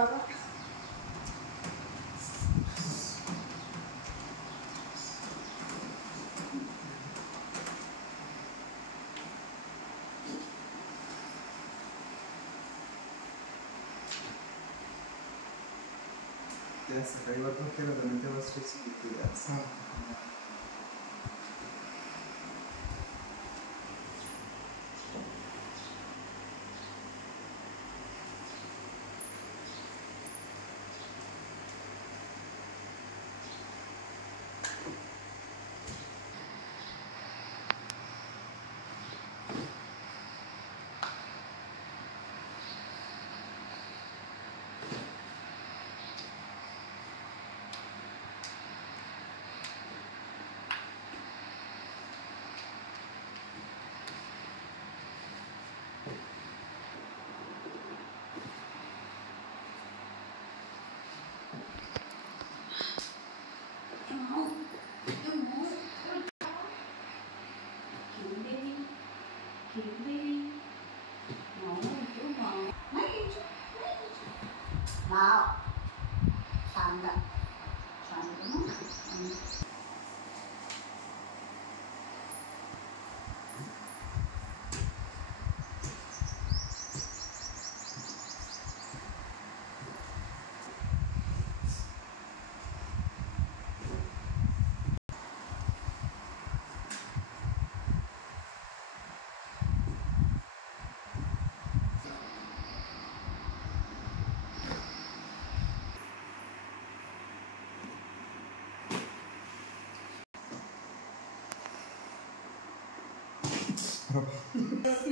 आता सकाळी वर्कआउट केलं होतं तेव्हा स्ट्रेचिंग केली.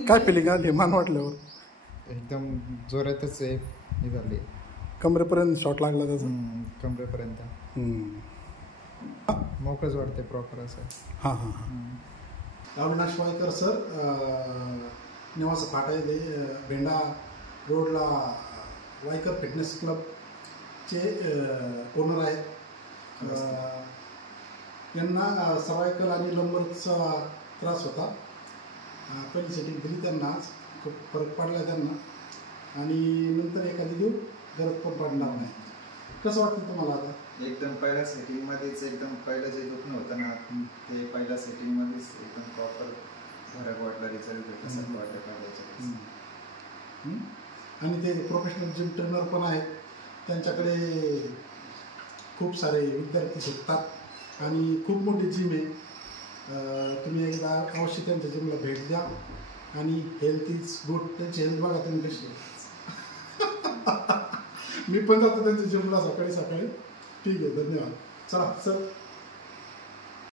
काय फिलिंग आली मान वाटल्यावर? एकदम जोरातच हे झाले. कमरेपर्यंत शॉट लागला त्याचा? कमरेपर्यंत मोकळंच वाटते प्रॉपर असं. हां हां हां. अविनाश वायकर सर, निवास फाटा येथे भेंडा रोडला वायकर फिटनेस क्लबचे ओनर आहेत. यांना सर्वायकल आणि लंबरचा त्रास होता. पहिली सेटिंग दिली त्यांना, खूप फरक पडला त्यांना आणि नंतर एखादी दिवस गरज पण पडणार नाही. कसं वाटतं तुम्हाला आता? एकदम पहिल्या सेटिंगमध्येच एकदम पहिलं जे दुखणं होतं ना ते पहिल्या सेटिंगमध्येच एकदम प्रॉपर फरक वाटला, रिझल्ट भेटल्यासारखं वाटलं. आणि ते प्रोफेशनल जिम ट्रेनर पण आहेत, त्यांच्याकडे खूप सारे विद्यार्थी शिकतात आणि खूप मोठी जिम आहे. तुम्ही एकदा अवश्य त्यांच्या जिमला भेट द्या आणि हेल्थ इज गुड. त्यांची हेल्थ बघा तुम्ही कशी मी पण जातो त्यांच्या जिमला सकाळी सकाळी. ठीक आहे, धन्यवाद. चला सर.